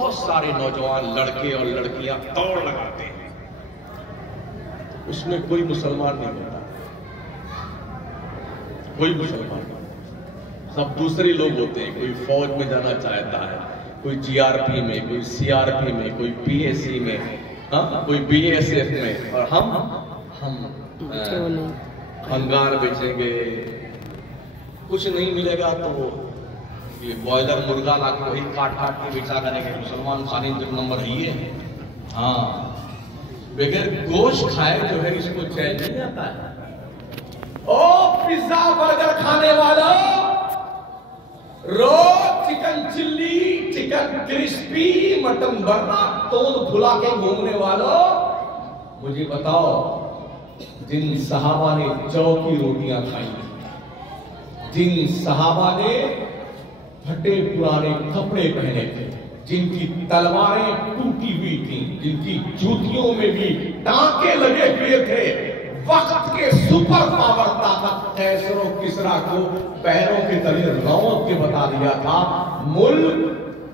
बहुत सारे नौजवान लड़के और लड़कियां दौड़ लगाते हैं, उसमें कोई मुसलमान नहीं होता, कोई मुसलमान नहीं, सब दूसरे लोग होते हैं। कोई फौज में जाना चाहता है, कोई जीआरपी में, कोई सीआरपी में, कोई पीएसी में, हाँ, कोई बीएसएफ में, और हम अंगार बेचेंगे, कुछ नहीं मिलेगा तो ये बॉयलर मुर्गा ला के वही काट के बेचा करेंगे। मुसलमान खाने नंबर ही है। हाँ, बगैर गोश्त खाए जो है इसको चैन नहीं आता है। ओ पिज्जा बर्गर खाने वाला, रोज chicken chilli, chicken crispy, mutton burra तोड़ फुला के घूमने वालों, मुझे बताओ, जिन सहाबा ने जौ की रोटियां खाई, जिन सहाबा ने फटे पुराने कपड़े पहने थे, जिनकी तलवारें टूटी हुई थी, जिनकी जूतियों में भी टांके लगे हुए थे, वक्त के सुपर पावर ताकत कैसरो किसरा को पैरों के तले रौंद के बता दिया था, मुल्क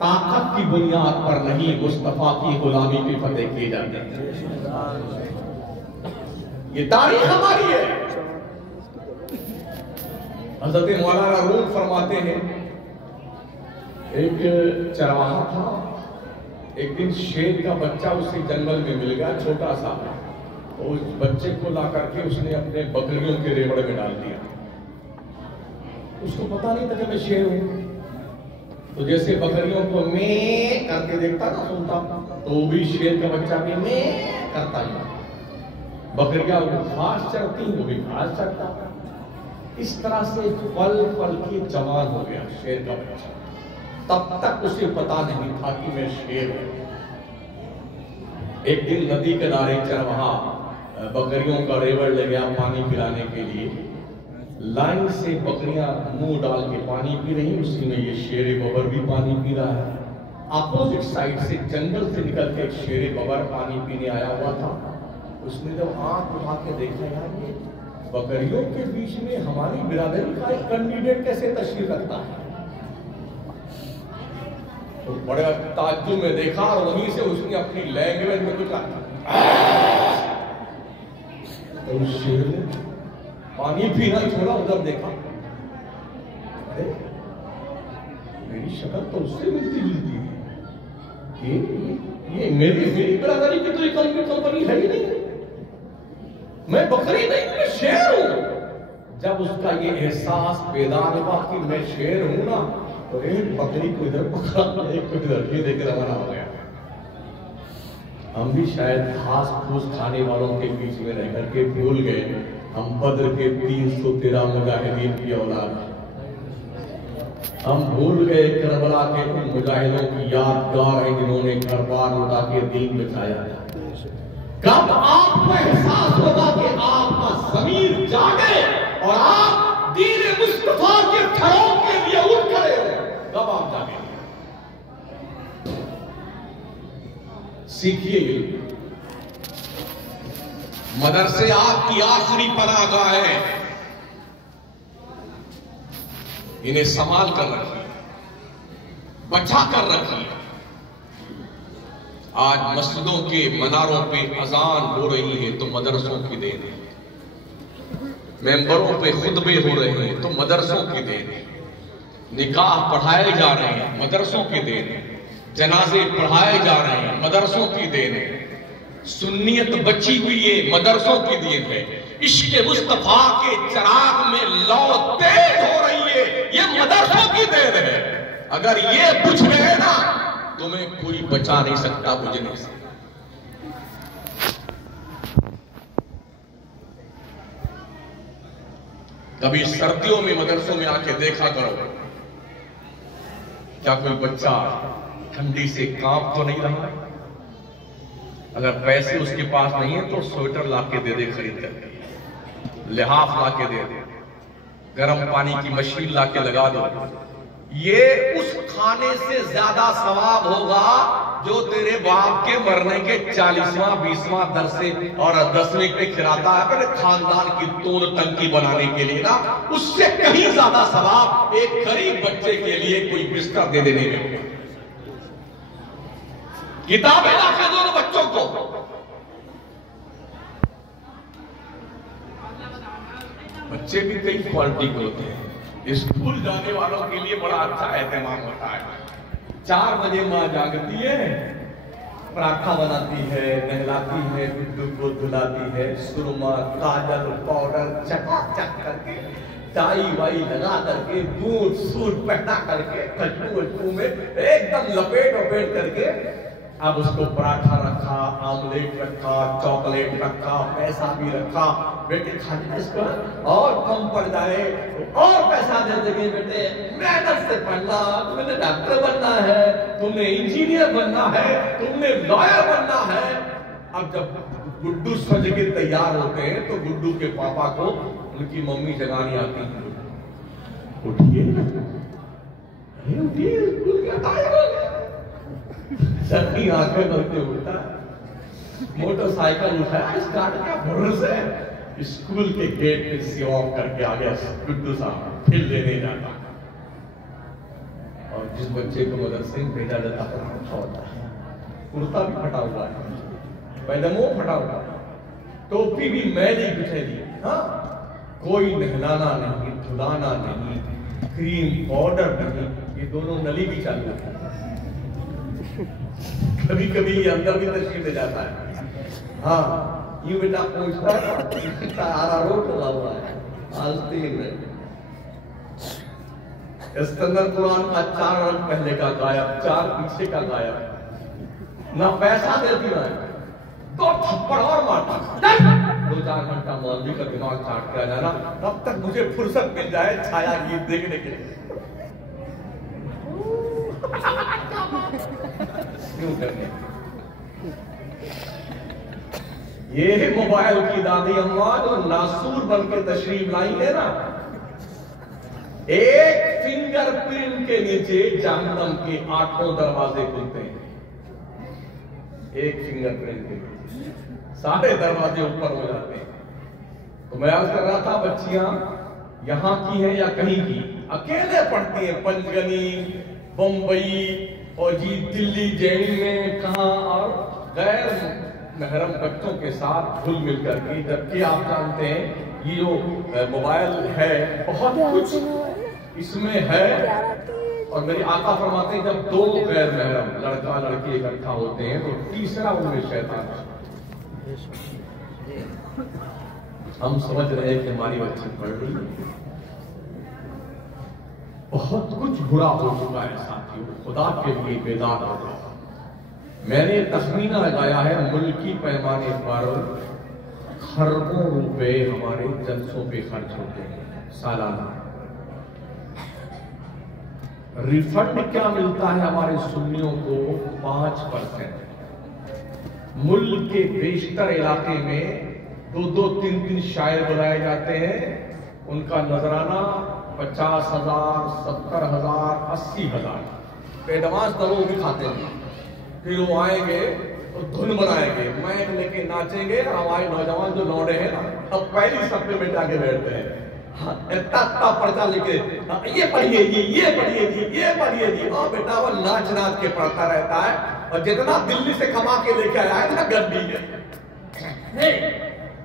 ताकत की बुनियाद पर नहीं, मुस्तफा की गुलामी की फतेह किए जाते हैं। ये तारीख हमारी है। हज़रत मौलाना रूम फरमाते हैं, एक चरवाहा था, एक दिन शेर का बच्चा उसे जंगल में मिल गया, छोटा सा, तो उस बच्चे को ला करके उसने अपने बकरियों के रेवड़ में डाल दिया। उसको पता नहीं था कि मैं शेर हूं, तो जैसे बकरियों को मैं करके देखता ना, सुनता, तो वो भी शेर का बच्चा भी मैं करता है। बकरियां घास चरती, वो भी घास चरता। इस तरह से पल पल के जवान हो गया शेर का बच्चा। तब तक उसे पता नहीं था कि मैं शेर हूं। एक दिन नदी किनारे चरवाहा बकरियों का रेवड़ ले गया पानी पिलाने के लिए। लाइन से बकरियां मुंह डाल के पानी पी रही, उसी में ये शेर बबर भी पानी पी रहा है। अपोजिट साइड से जंगल से निकल के एक शेर बबर पानी पीने आया हुआ था। उसने जब आंख उठा के देखा, यार ये बकरियों के बीच में हमारी बिरादरी का एक कैंडिडेट कैसे तशरीफ रखता है, तो बड़े ताज्जुब में देखा, और वहीं से उसने अपनी लैंग्वेज में कुछ कहा, तो शेर ने पानी पीना छोड़ा, उधर देखा, अरे मेरी शक्ल तो उससे मिलती जुलती है, ये मेरी बिरादरी की तो ये कंपनी है ही नहीं, मैं बकरी नहीं, मैं शेर हूं। जब उसका ये एहसास बेदार हुआ कि मैं शेर हूं ना, तो एक बकरी को इधर पकड़ा, एक को इधर, ये देख रवाना हो गया। हम भी शायद घास फूस खाने वालों के बीच में रह करके भूल गए हम बद्र के 313 मुजाहिदीन की औलाद। हम भूल गए करबला के उन मुजाहिदों की यादगार है जिन्होंने घर बार लुटा के दिल बचाया। कब आपको एहसास होगा कि आपका ज़मीर जागे और आप दीन मुस्तफा के खड़ों के लिए उठ खड़े हो, कब आप जागे? सीखिए, मदरसे आपकी आखिरी पनाहगाह है, इन्हें संभाल कर रखिए, बचा कर रखिए। आज मस्जिदों के मनारों पे अजान हो रही है तो मदरसों की देन है, मेंबरों पे खुतबे हो रहे हैं तो मदरसों की देन है, निकाह पढ़ाए जा रहे हैं मदरसों की देन है, जनाजे पढ़ाए जा रहे हैं मदरसों की देन है, सुन्नियत बची हुई है मदरसों की देन है, इश्क मुस्तफा के चिराग में लौ तेज हो रही है, ये मदरसों की देन है। अगर ये बुझ गए ना, तुम्हें कोई बचा नहीं सकता, बुझने से। कभी सर्दियों में मदरसों में आके देखा करो, क्या कोई बच्चा ठंडी से कांप तो नहीं रहा? अगर पैसे उसके पास नहीं है तो स्वेटर लाके दे दे खरीद कर, लिहाफ लाके दे दे, गर्म पानी की मशीन लाके लगा दो। ये उस खाने से ज्यादा सवाब होगा जो तेरे बाप के मरने के 40वां 20वां दरसे और 10वीं पे खिलाता है अपने खानदान की तोड़ टंकी बनाने के लिए ना, उससे कहीं ज्यादा सवाब एक गरीब बच्चे के लिए कोई बिस्तर दे देने में। किताबें लाके दो बच्चों को। बच्चे भी कई क्वालिटी के होते हैं। स्कूल जाने वालों के लिए बड़ा अच्छा एहतमाम होता है। 4 बजे माँ जागती है, पराठा बनाती है, नहलाती है, गुड्डू को धुलाती है, सुरमा, काजल, पाउडर चकाचक करके, टाई वाई लगा करके, बूट सूट पहना करके, खुशबू में एकदम लपेट करके, अब उसको पराठा रखा, आमलेट रखा, चॉकलेट रखा, पैसा भी रखा, बेटे खाने इसको और कम पड़ जाए और पैसा दे देंगे, बेटे मेहनत से पढ़ना, तुमने डॉक्टर बनना है, तुमने इंजीनियर बनना है, तुमने लॉयर बनना है। अब जब गुड्डू सज के तैयार होते हैं तो गुड्डू के पापा को उनकी मम्मी जगानी आती है, उठिए उठिए, स्कूल का टाइम हो गया। सबकी आंखें करके उठा, मोटरसाइकिल उठाया, स्टार्ट किया, भरोसे स्कूल के गेट पे से ऑफ करके आ गया गुड्डू साहब, फिर लेने जाता। और जिस बच्चे को मदरसे में भेजा जाता है फटा होता है, कुर्ता भी फटा हुआ है, पैजामा फटा हुआ है, टोपी भी मैली बिछेली, हाँ, कोई नहलाना नहीं, धुलाना नहीं, क्रीम पाउडर नहीं, ये दोनों नली भी चालू है। कभी कभी ये अंदर भी तशरीफ ले जाता है, हाँ, यूं बेटा पूछता आरारोट लगा हुआ है, आस्तीन में इस्कंदर कुरान का 4 रंग पहले का गायब, 4 पीछे का गायब, ना पैसा देती ना 2 थप्पड़ और मारता, 2-4 घंटा मौलवी का दिमाग चाट कर जाना, तब तक मुझे फुर्सत मिल जाए छाया गीत देखने के लिए। क्यों करने? ये मोबाइल की दादी अम्मा जो नासूर बन के तशरीफ लाई है ना, एक फिंगरप्रिंट के नीचे जहन्नम के 8 दरवाजे खुलते हैं। एक फिंगरप्रिंट के नीचे सारे दरवाजे ऊपर हो जाते हैं। तो मैं अर्ज कर रहा था, बच्चियां यहां की हैं या कहीं की, अकेले पढ़ती हैं पंचगनी, बंबई और जी दिल्ली जेल में कहां, और गैर महरम बच्चों के साथ घुल मिल करके। जबकि आप जानते हैं ये जो मोबाइल है बहुत कुछ इसमें है, और मेरी आका फरमाते हैं जब 2 गैर महरम लड़का लड़की इकट्ठा होते हैं तो तीसरा उनमें शैतान। हम समझ रहे हैं कि हमारी बच्ची पढ़ रही है, बहुत कुछ बुरा हो चुका है साथियों, खुदा के लिए बेदार हो जाए। मैंने तखमीना लगाया है मुल्की पैमाने पर खरबों रुपए हमारे जलसों पे खर्च होते हैं सालाना। रिफंड क्या मिलता है हमारे सुन्नियों को? 5%। मुल्क के बेशतर इलाके में 2-2, 3-3 शायर बुलाए जाते हैं, उनका नजराना 50,000, 70,000, 80,000 एडवांस दरों भी खाते हैं। फिर वो आएंगे तो धुन बनाएंगे, माइक लेके नाचेंगे, हमारे नौजवान जो लौटे हैं ना, अब पहली सफे में जाके बैठते हैं, इतना पर्चा लिखे, ये पढ़िए जी, ये पढ़िए जी, ये पढ़िए जी। और बेटा वो नाच नाच के पढ़ता रहता है, और जितना दिल्ली से कमा के लेके आया है ना गड्डी है।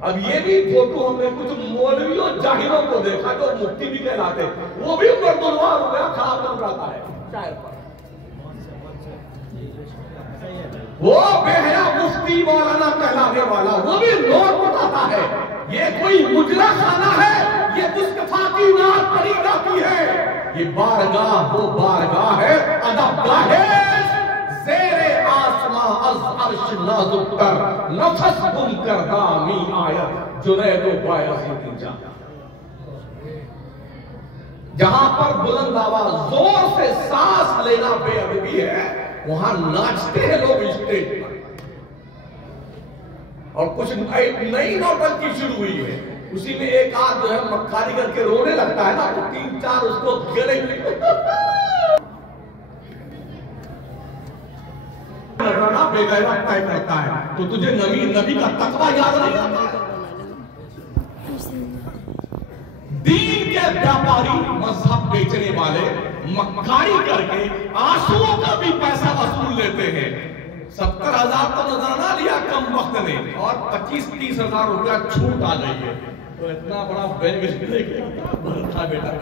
अब ये भी फोटो हमने कुछ मौलवी और जाहिरों को देखा जो मुफ्ती भी कहलाते, वो भी मर्दुलवा हो गया, खाब बन रहा है शायर पर। वो बेहया मुफ्ती मौलाना कहलाने वाला वो भी नोट उठाता है। ये कोई मुजरा खाना है, ये मुस्तफा की नात पढ़ी जाती है। ये बारगाह वो बारगाह है, अदबगाह है, ज़ेरे आसमां अज़ अर्श नाज़ुक तर, नफस गुम करदा मी आयत जुनैदो बायज़ीदी जा। जहां पर बुलंद आवाज जोर से सांस लेना बेअदबी है, वहां नाचते हैं लोग स्टेज पर। और कुछ नई नौटंकी शुरू हुई है, उसी में एक आध जो है मक्कारी करके रोने लगता है ना, तो 3-4 उसको गले बेगैरत टाइप रहता है। तो तुझे नबी का तकवा याद नहीं आता? दीन के व्यापारी, मजहब बेचने वाले मक्कारी करके आंसुओं का भी पैसा वसूल लेते हैं। 70,000 तो नजराना लिया कम वक्त ने और 25-30 हजार रुपया छूट आ गई है, तो इतना बड़ा बैग भरता बेटा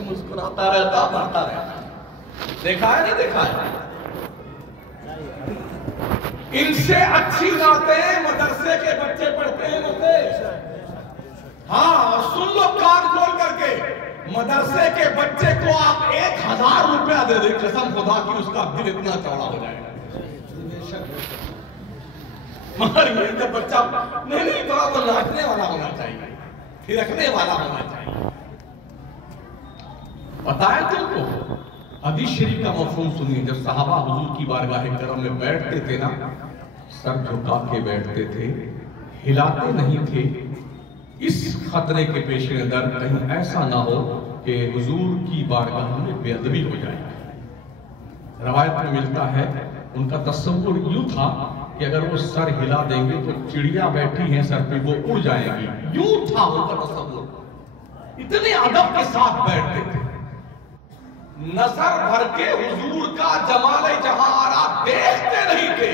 मुस्कुराता रहता, भरता रहता। देखा है नहीं देखा है? इनसे अच्छी बातें मदरसे के बच्चे पढ़ते हैं मुझसे। हाँ, और सुन लो कान खोल करके, मदरसे के बच्चे को आप 1,000 रुपया दे दे, कसम खुदा की उसका दिल इतना चौड़ा हो जाएगा। मगर ये जब बच्चा नहीं थोड़ा तो नाचने वाला होना चाहिए, थिरकने वाला होना चाहिए। पता है तुमको हदीस शरीफ का मफहूम सुनिए। जब सहाबा हुजूर की बारगाह करम में बैठते थे ना, सर झुका के बैठते थे, हिलाते नहीं थे, इस खतरे के पेश नजर कहीं ऐसा ना हो कि हुजूर की बारगाह में बेअदबी हो जाए। रवायत में मिलता है उनका तस्वुर यूं था कि अगर वो सर हिला देंगे तो चिड़िया बैठी है सर पे वो उड़ जाएगी, यूं था उनका तस्वुर। इतने अदब के साथ बैठते थे। नजर भर के हुजूर का जमाले जहारा देखते नहीं थे,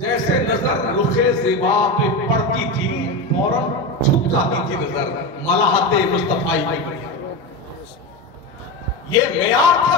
जैसे नजर रुखे ज़िबा पे पड़ती थी फौरन छुप जाती थी नजर। मलाहते मुस्तफाई ये मेयार था।